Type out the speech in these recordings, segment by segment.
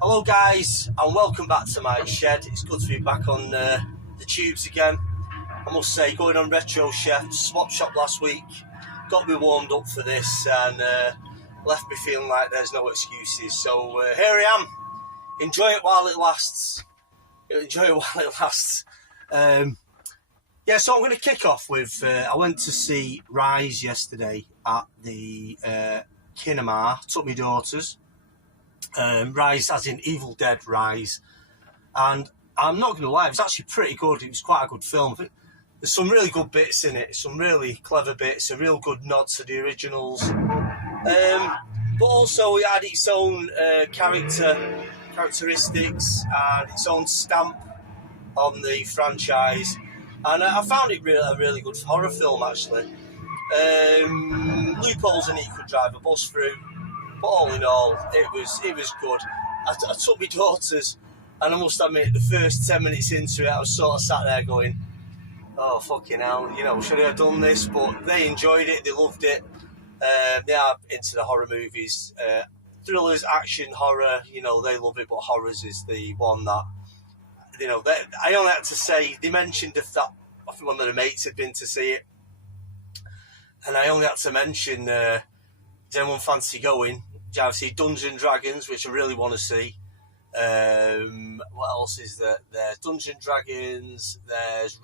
Hello guys, and welcome back to my shed. It's good to be back on the tubes again. I must say, going on Retro Chef, swap shop last week, got me warmed up for this and left me feeling like there's no excuses. So here I am. Enjoy it while it lasts. So I'm going to kick off with, I went to see Rise yesterday at the cinema, took my daughters. Rise as in Evil Dead Rise, and I'm not going to lie, it was actually pretty good. It was quite a good film. There's some really good bits in it, some really clever bits, a real good nod to the originals, but also it had its own characteristics and its own stamp on the franchise, and I found it a really good horror film actually. Loopholes in it, you could drive a bus through. But all in all, it was good. I took my daughters, and I must admit, the first 10 minutes into it, I was sort of sat there going, oh, fucking hell, should I have done this? But they enjoyed it, they loved it. They are into the horror movies. Thrillers, action, horror, they love it, but horrors is the one that, I only had to say, they mentioned that, I think one of the mates had been to see it, and I only had to mention, does anyone fancy going? I see Dungeons and Dragons, which I really want to see. What else is there? There's Dungeons and Dragons, there's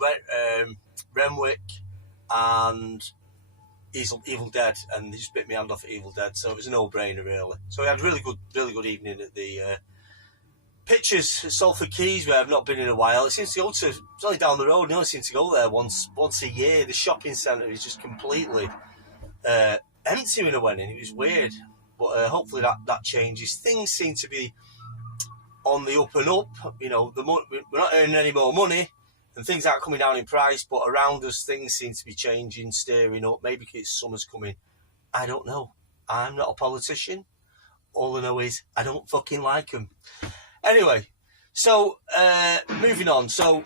Renwick, and Evil Dead, and they just bit my hand off at Evil Dead, so it was a no-brainer really. So we had a really good evening at the Pictures at Salford Quays, where I've not been in a while. It seems to go to, it's only down the road, and I only seem to go there once a year. The shopping centre is just completely empty when I went in. It was weird, but hopefully that changes. Things seem to be on the up and up. We're not earning any more money, and things aren't coming down in price. But around us, things seem to be changing, steering up. Maybe because summer's coming. I don't know. I'm not a politician. All I know is I don't fucking like them. Anyway, so moving on. So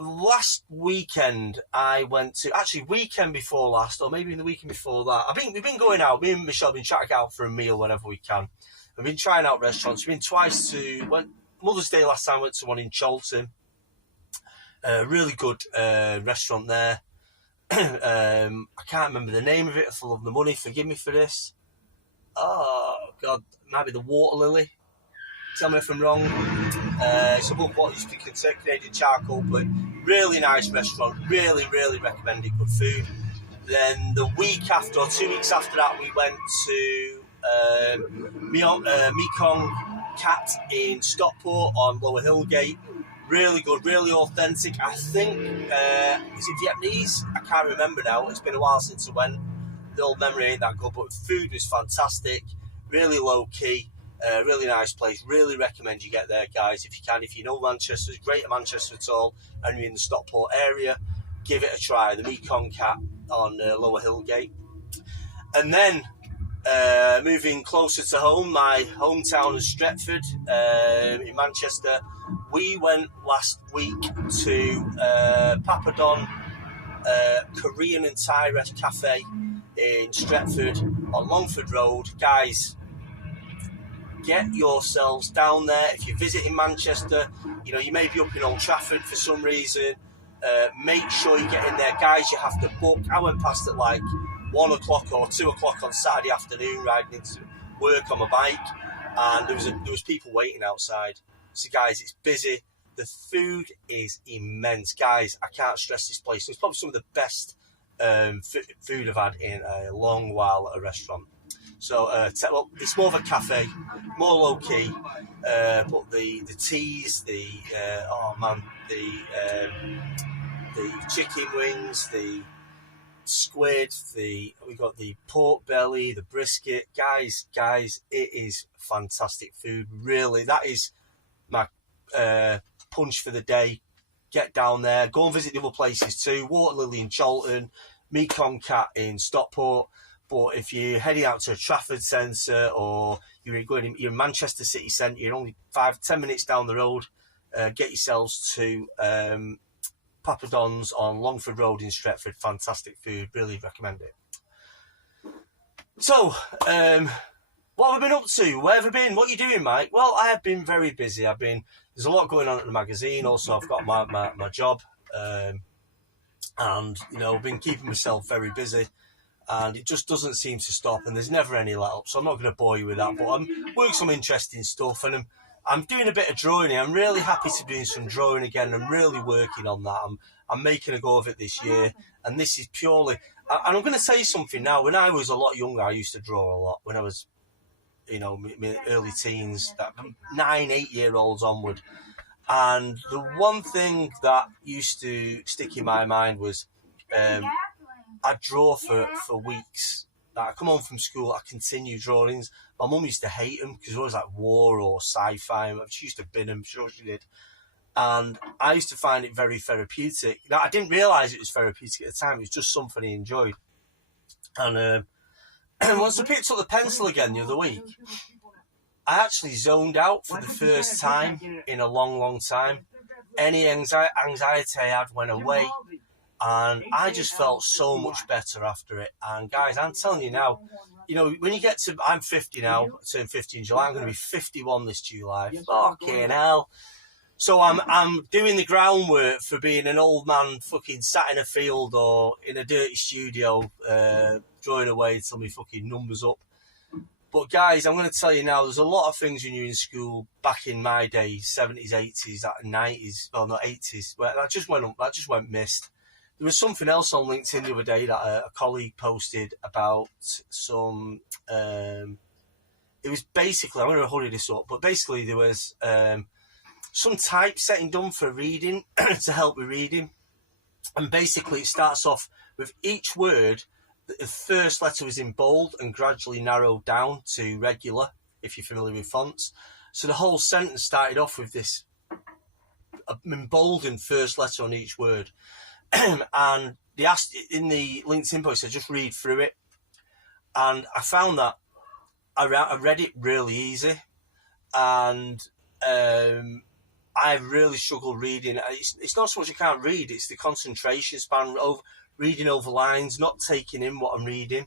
last weekend I went to, actually weekend before last, or maybe the weekend before that, we've been going out, me and Michelle have been trying to get out for a meal whenever we can. We've been trying out restaurants. We've been twice Mother's Day last time, went to one in Cholton. Really good restaurant there. I can't remember the name of it for love of the money, forgive me for this. Oh God, it might be the Water Lilly. Tell me if I'm wrong. It's above what used to be Canadian charcoal, but really nice restaurant. Really, really recommended, good food. Then the week after, or 2 weeks after that, we went to Mekong Cat in Stockport on Lower Hillgate. Really good, really authentic. I think, is it Vietnamese? I can't remember now. It's been a while since I went. The old memory ain't that good, but food was fantastic. Really low key. Really nice place. Really recommend you get there, guys, if you can. If you know Manchester, it's Greater Manchester at all, and you're in the Stockport area, give it a try. The Mekong Cat on Lower Hillgate. And then moving closer to home, my hometown of Stretford in Manchester, we went last week to Papadon Korean and Thai Cafe in Stretford on Longford Road. Guys, get yourselves down there. If you're visiting Manchester, you may be up in Old Trafford for some reason. Make sure you get in there, guys. You have to book. I went past at like 1 o'clock or 2 o'clock on Saturday afternoon, riding into work on my bike, and there was people waiting outside. So, guys, it's busy. The food is immense, guys. I can't stress this place. It's probably some of the best food I've had in a long while at a restaurant. So it's more of a cafe, more low key, but the teas, the chicken wings, the squid, we got the pork belly, the brisket, guys, it is fantastic food. Really, that is my punch for the day. Get down there, go and visit the other places too. Water Lily in Cholton, Mekong Cat in Stockport. But if you're heading out to a Trafford Centre, or you're in Manchester City Centre, you're only 5-10 minutes down the road, get yourselves to Papadon's on Longford Road in Stretford. Fantastic food, really recommend it. So, What have I been up to? Where have I been? What are you doing, Mike? Well, I have been very busy. There's a lot going on at the magazine. Also, I've got my job. And, you know, I've been keeping myself very busy. And it just doesn't seem to stop. And there's never any let up. So I'm not going to bore you with that. But I'm working some interesting stuff. And I'm doing a bit of drawing here. I'm really happy to be doing some drawing again. I'm really working on that. I'm making a go of it this year. And this is purely... And I'm going to tell you something now. When I was a lot younger, I used to draw a lot. When I was... you know, my early teens, that 9-8-year-olds onward. And the one thing that used to stick in my mind was I'd draw for weeks. Like, I come home from school, I continue drawings. My mum used to hate them because it was like war or sci-fi. She used to bin them, sure she did. And I used to find it very therapeutic. Now, I didn't realise it was therapeutic at the time. It was just something I enjoyed. And once I picked up the pencil again the other week, I actually zoned out for the first time in a long, long time. Any anxiety I had went away, and I just felt so much better after it. And guys, I'm telling you now, you know, when you get to, I'm 50 now, I turned 50 in July, I'm going to be 51 this July. Fucking hell. So I'm doing the groundwork for being an old man fucking sat in a field or in a dirty studio, drawing away until my fucking numbers up. But guys, I'm going to tell you now, there's a lot of things when you're in school back in my day, 70s, 80s, 90s, well not 80s, where that just went missed. There was something else on LinkedIn the other day that a colleague posted about some, it was basically, I'm going to hurry this up, but basically there was some typesetting done for reading, to help with reading. And basically it starts off with each word, the first letter was in bold and gradually narrowed down to regular, if you're familiar with fonts. So the whole sentence started off with this emboldened first letter on each word. And they asked in the LinkedIn post, I just read through it. And I found that I read it really easy. And I really struggle reading. It's not so much I can't read, it's the concentration span, reading over lines, not taking in what I'm reading.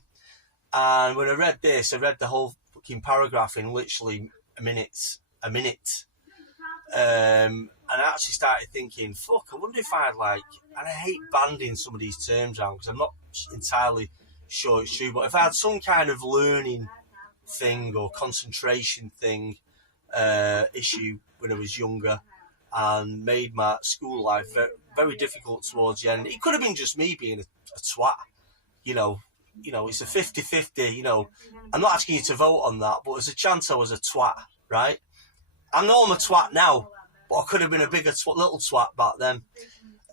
And when I read this, I read the whole fucking paragraph in literally a minute. And I actually started thinking, fuck, I wonder if I'd like, and I hate banding some of these terms around because I'm not entirely sure it's true, but if I had some kind of learning thing or concentration thing issue when I was younger and made my school life very, very difficult towards the end, it could have been just me being a twat, you know, it's a 50-50, you know, I'm not asking you to vote on that, but there's a chance I was a twat, right? I know I'm a twat now, but I could have been a bigger little twat back then.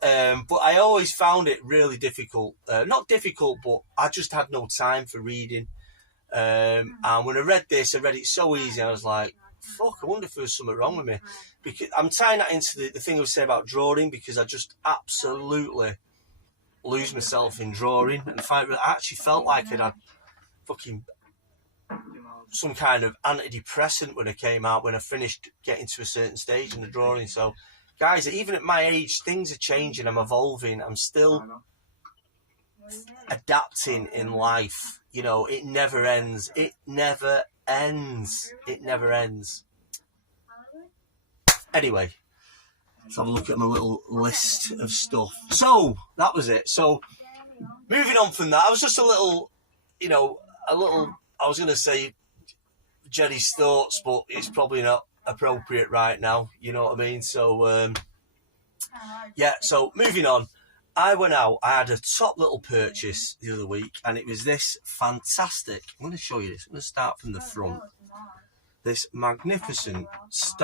But I always found it really difficult. Not difficult, but I just had no time for reading. And when I read this, I read it so easy. I was like, fuck, I wonder if there's something wrong with me. Because I'm tying that into the thing I was saying about drawing, because I just absolutely lose myself in drawing. And in fact, I actually felt like I'd had fucking some kind of antidepressant when I came out, when I finished getting to a certain stage in the drawing. So, guys, even at my age, things are changing. I'm evolving. I'm still adapting in life. You know, it never ends. It never ends. It never ends. Anyway, let's have a look at my little list of stuff. So, that was it. So, moving on from that, I was just a little, I was going to say Jerry's thoughts, but it's probably not appropriate right now. You know what I mean? So, so moving on. I went out, I had a top little purchase the other week, and it was this fantastic, I'm going to show you this, I'm going to start from the front. This magnificent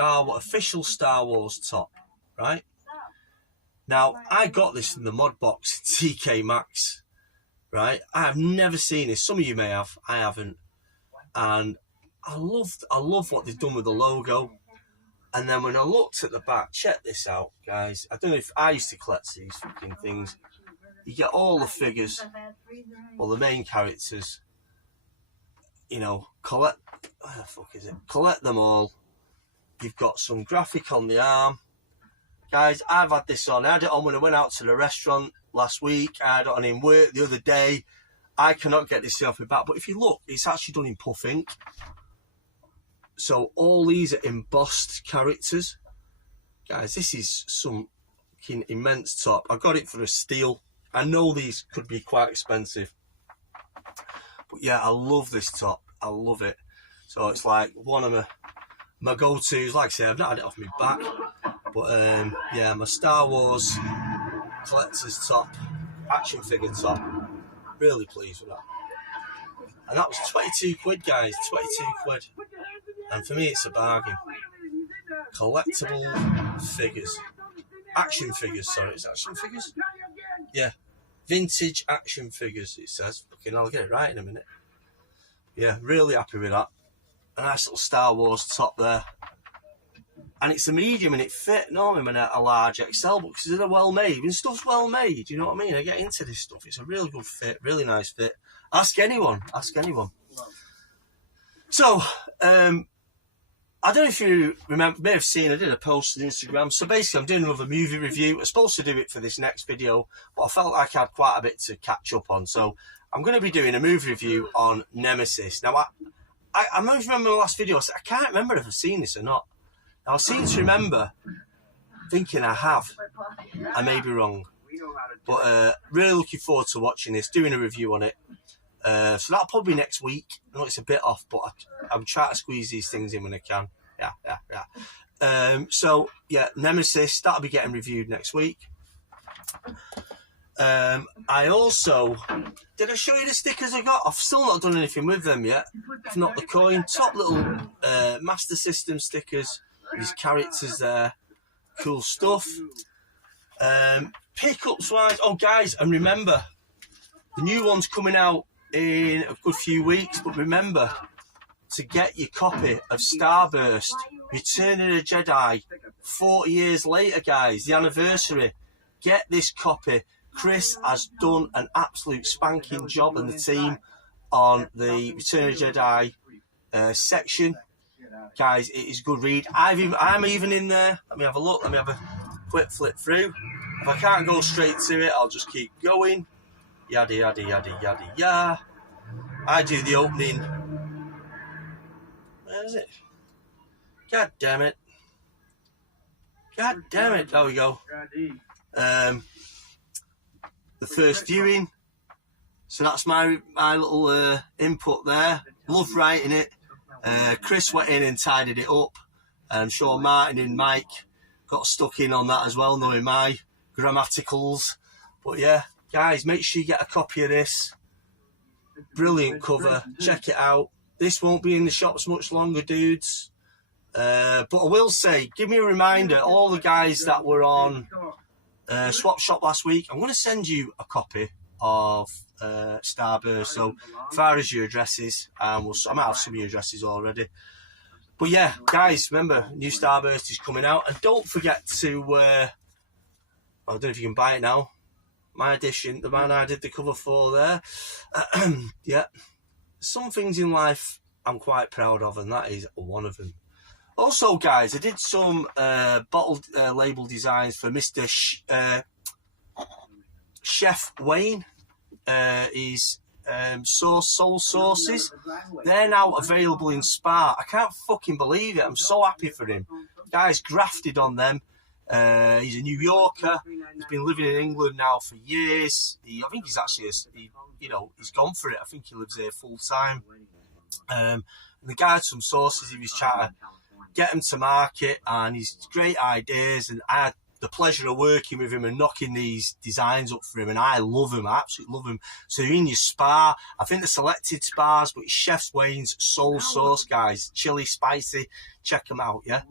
official Star Wars top, right? Now, I got this from the mod box TK Maxx, right? I have never seen this. Some of you may have, I haven't. And I love what they've done with the logo. And then when I looked at the back, check this out, guys. I don't know if I used to collect these fucking things. You get all the figures, well, the main characters, collect them all. You've got some graphic on the arm. Guys, I've had this on. I had it on when I went out to the restaurant last week. I had it on in work the other day. I cannot get this thing off my back. But if you look, it's actually done in puff ink. So all these are embossed characters. Guys, this is some fucking immense top. I got it for a steal. I know these could be quite expensive. But yeah, I love this top. I love it. So it's like one of my go-tos. Like I say, I've not had it off my back. But yeah, my Star Wars collector's top, action figure top. Really pleased with that. And that was 22 quid, guys. 22 quid. And for me, it's a bargain. Collectible figures. Action figures, sorry. It's action figures? Yeah. Vintage action figures, it says. Okay, I'll get it right in a minute. Yeah, really happy with that. A nice little Star Wars top there. And it's a medium and it fit. Normally I'm in a large XL, but because they're well made. And stuff's well made, you know what I mean? I get into this stuff. It's a really good fit, really nice fit. Ask anyone. Ask anyone. So, I don't know if you remember, may have seen, I did a post on Instagram. So basically, I'm doing another movie review. I was supposed to do it for this next video, but I felt like I had quite a bit to catch up on. So I'm going to be doing a movie review on Nemesis. Now, I most remember the last video, I can't remember if I've seen this or not. Now, I seem to remember thinking I have. I may be wrong. But really looking forward to watching this, doing a review on it. So that'll probably be next week. I know it's a bit off, but I'm trying to squeeze these things in when I can. Yeah. So, yeah, Nemesis, that'll be getting reviewed next week. I also... Did I show you the stickers I got? I've still not done anything with them yet. If not the coin. Top little Master System stickers. These characters there. Cool stuff. Pickups wise... Oh, guys, and remember, the new one's coming out in a good few weeks, but remember to get your copy of Starburst, Return of the Jedi, 40 years later, guys, the anniversary. Get this copy. Chris has done an absolute spanking job and the team on the Return of the Jedi section. Guys, it is a good read. I'm even in there. Let me have a look. Let me have a quick flip through. If I can't go straight to it, I'll just keep going. Yada, yada, yada, yada, yada. I do the opening. Where is it? God damn it. God damn it. There we go. The first viewing. So that's my little input there. Love writing it. Chris went in and tidied it up. I'm sure Martin and Mike got stuck in on that as well, knowing my grammaticals. But yeah, guys, make sure you get a copy of this. Brilliant cover. Check it out. This won't be in the shops much longer, dudes. But I will say, give me a reminder, all the guys that were on Swap Shop last week, I'm going to send you a copy of Starburst. So, as far as your addresses, I might have some of your addresses already. But yeah, guys, remember, new Starburst is coming out. And don't forget to, I don't know if you can buy it now. My edition, the man I did the cover for there. Yeah, some things in life I'm quite proud of, and that is one of them. Also, guys, I did some bottle label designs for Mr. Chef Wayne. His soul sauces. They're now available in Spar. I can't fucking believe it. I'm so happy for him. Guys, grafted on them. He's a New Yorker. He's been living in England now for years. I think he's actually, he's gone for it. I think he lives here full time. And the guy had some sauces he was trying to get them to market, and he's great ideas. And I had the pleasure of working with him and knocking these designs up for him, and I love him. I absolutely love him. So you're in your Spar. I think they're selected Spars, but it's Chef Wayne's soul sauce, guys. Chili, spicy. Check them out, yeah?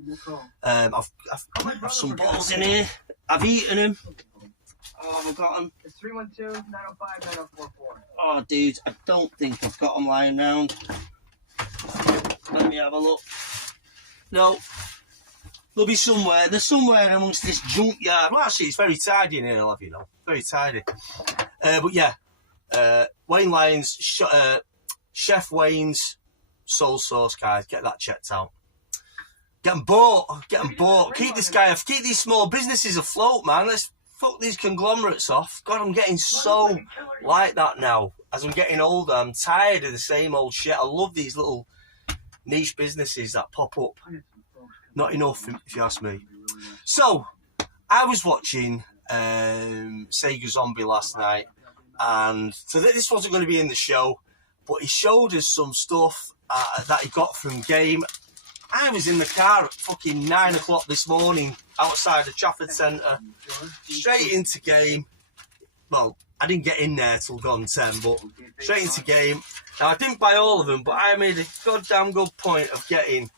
I've some bottles in here. I've eaten them. Oh, I've got them. It's 312-905-9044. Oh, dude, I don't think I've got them lying around. Let me have a look. No. They'll be somewhere. They're somewhere amongst this junkyard. Well, actually, it's very tidy in here, I'll have you know. Very tidy. But yeah, Wayne Lyons, Chef Wayne's soul sauce, guys. Get that checked out. Get them bought. Get them bought. Keep this guy, keep these small businesses afloat, man. Let's fuck these conglomerates off. God, I'm getting so like that now. As I'm getting older, I'm tired of the same old shit. I love these little niche businesses that pop up. Not enough, if you ask me. So, I was watching Sega Zombie last night, and so this wasn't going to be in the show, but he showed us some stuff that he got from Game. I was in the car at fucking 9 o'clock this morning outside the Trafford Centre, straight into Game. Well, I didn't get in there till gone 10, but straight into Game. Now, I didn't buy all of them, but I made a goddamn good point of getting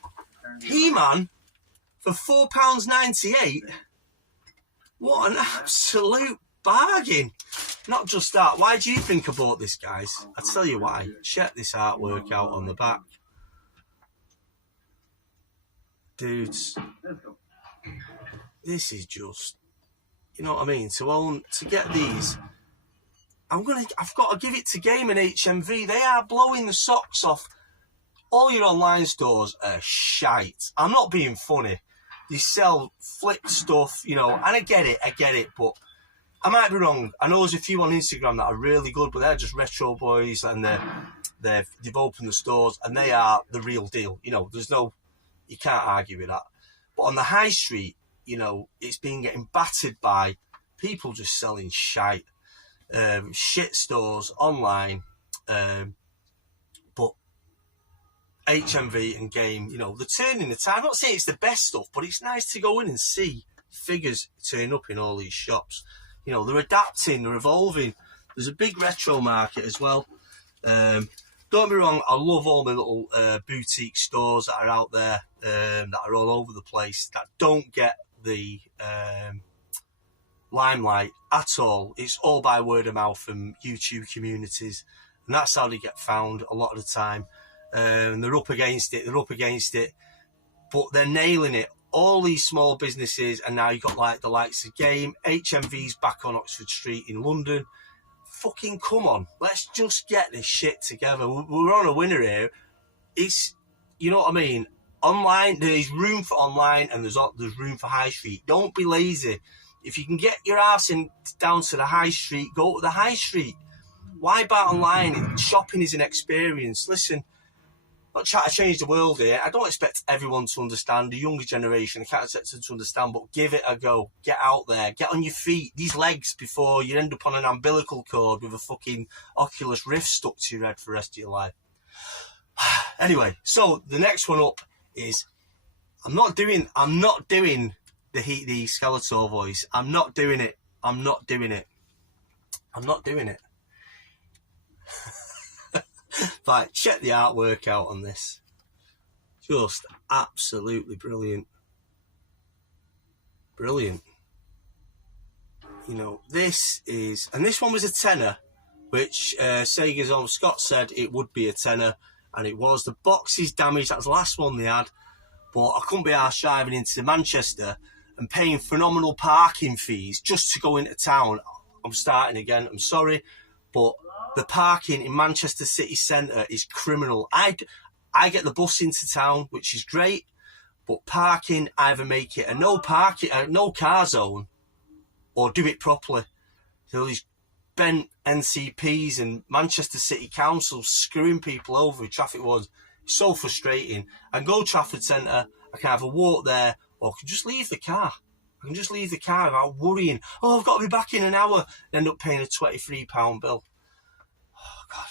He-Man for £4.98. What an absolute bargain. Not just that. Why do you think I bought this, guys? I'll tell you why. Check this artwork out on the back. Dudes, this is just, you know what I mean? To get these, I've got to give it to Game and HMV. They are blowing the socks off. All your online stores are shite. I'm not being funny. They sell flip stuff, you know, and I get it, but I might be wrong. I know there's a few on Instagram that are really good, but they're just retro boys, and they've opened the stores, and they are the real deal. You know, you can't argue with that. But on the high street, you know, it's been getting battered by people just selling shite. Shit stores online, but HMV and Game, you know, they're turning the tide. I'm not saying it's the best stuff, but it's nice to go in and see figures turn up in all these shops. You know, they're adapting, they're evolving. There's a big retro market as well. Don't get me wrong, I love all my little boutique stores that are out there, that are all over the place, that don't get the limelight at all. It's all by word of mouth from YouTube communities, and that's how they get found a lot of the time. They're up against it, but they're nailing it. All these small businesses, and now you've got like the likes of Game, HMV's back on Oxford Street in London. Fucking come on, let's just get this shit together. We're on a winner here. It's, you know what I mean? Online, there's room for online, and there's room for high street. Don't be lazy. If you can get your ass down to the high street, go to the high street. Why buy online? Shopping is an experience. Listen, not trying to change the world here. I don't expect everyone to understand, the younger generation. I can't expect them to understand, but give it a go. Get out there. Get on your feet. These legs before you end up on an umbilical cord with a fucking Oculus Rift stuck to your head for the rest of your life. Anyway, so the next one up is, I'm not doing the Skeletor voice. I'm not doing it. Right, check the artwork out on this. Just absolutely brilliant. Brilliant. You know, this one was a tenner, which Sega's own Scott said it would be a tenner, and it was. The box is damaged. That was the last one they had. But I couldn't be arsed driving into Manchester and paying phenomenal parking fees just to go into town. I'm starting again. I'm sorry, but the parking in Manchester city centre is criminal. I get the bus into town, which is great, but parking, either make it a no car zone, or do it properly. So these bent NCPs and Manchester City Council screwing people over with traffic warnings. It's so frustrating. I can go Trafford Centre, I can either walk there, or I can just leave the car. I can just leave the car without worrying, oh, I've got to be back in an hour, and end up paying a £23 bill. Oh, God.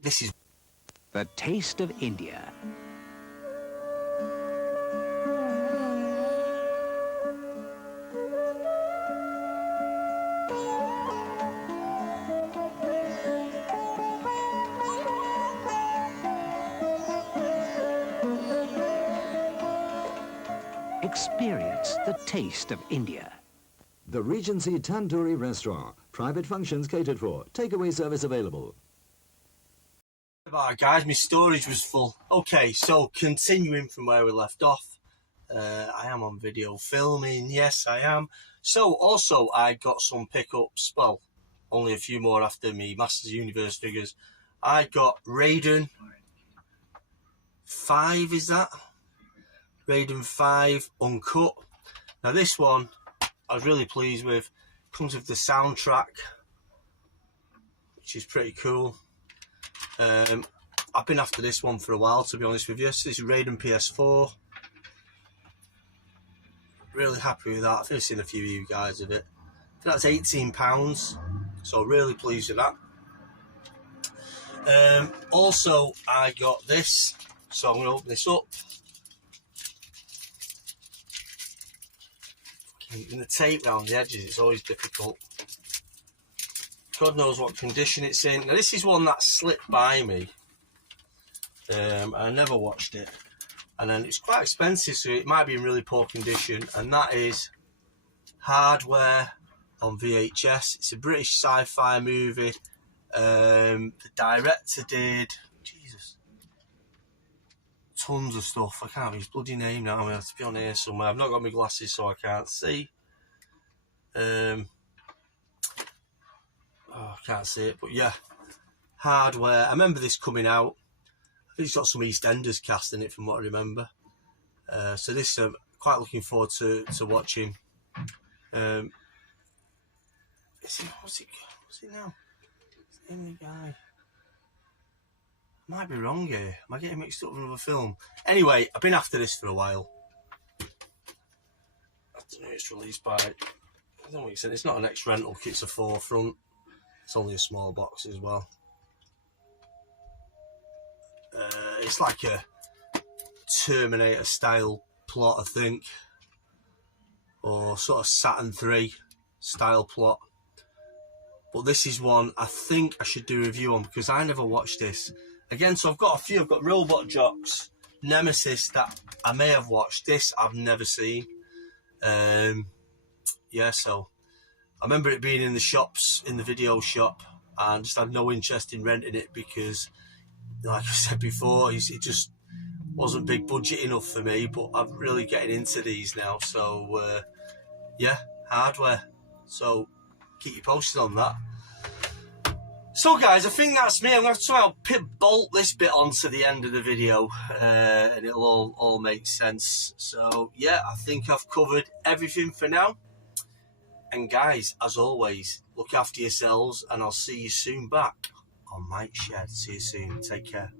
This is... The taste of India. Experience the taste of India. The Regency Tandoori Restaurant. Private functions catered for. Takeaway service available. Right, guys, my storage was full. Okay, so continuing from where we left off. I am on video filming. Yes, I am. So, also, I got some pickups. Well, only a few more after me Masters Universe figures. I got Raiden 5, is that? Raiden 5 Uncut. Now this one I was really pleased with. Comes with the soundtrack, which is pretty cool. I've been after this one for a while, to be honest with you. So this is Raiden PS4. Really happy with that. I think I've seen a few of you guys of it. I think that's £18, so really pleased with that. Also, I got this, so I'm going to open this up. And the tape around the edges, it's always difficult. God knows what condition it's in. Now, this is one that slipped by me. I never watched it. And then it's quite expensive, so it might be in really poor condition. And that is Hardware on VHS. It's a British sci-fi movie. The director did... Jesus. Tons of stuff. I can't have his bloody name now. I'm going to have to be on here somewhere. I've not got my glasses, so I can't see. I can't see it, but yeah. Hardware. I remember this coming out. I think it's got some EastEnders cast in it from what I remember. So this, quite looking forward to watching. What's it now? What's the name of the guy? I might be wrong here. Am I getting mixed up with another film? Anyway, I've been after this for a while. I don't know, it's released by... I don't know what you said. It's not an X-Rental, it's a Forefront. It's only a small box as well. It's like a Terminator style plot, I think, or sort of Saturn 3 style plot. But this is one I think I should do a review on because I never watched this. Again, so I've got a few. I've got Robot Jocks, Nemesis that I may have watched. This I've never seen. Yeah, so I remember it being in the shops, in the video shop, and just had no interest in renting it because, like I said before, it just wasn't big budget enough for me, but I'm really getting into these now. So, yeah, Hardware. So, keep you posted on that. So, guys, I think that's me. I'm going to somehow bolt this bit onto the end of the video, and it'll all make sense. So, yeah, I think I've covered everything for now. And, guys, as always, look after yourselves, and I'll see you soon back on Mike's Shed. See you soon. Take care.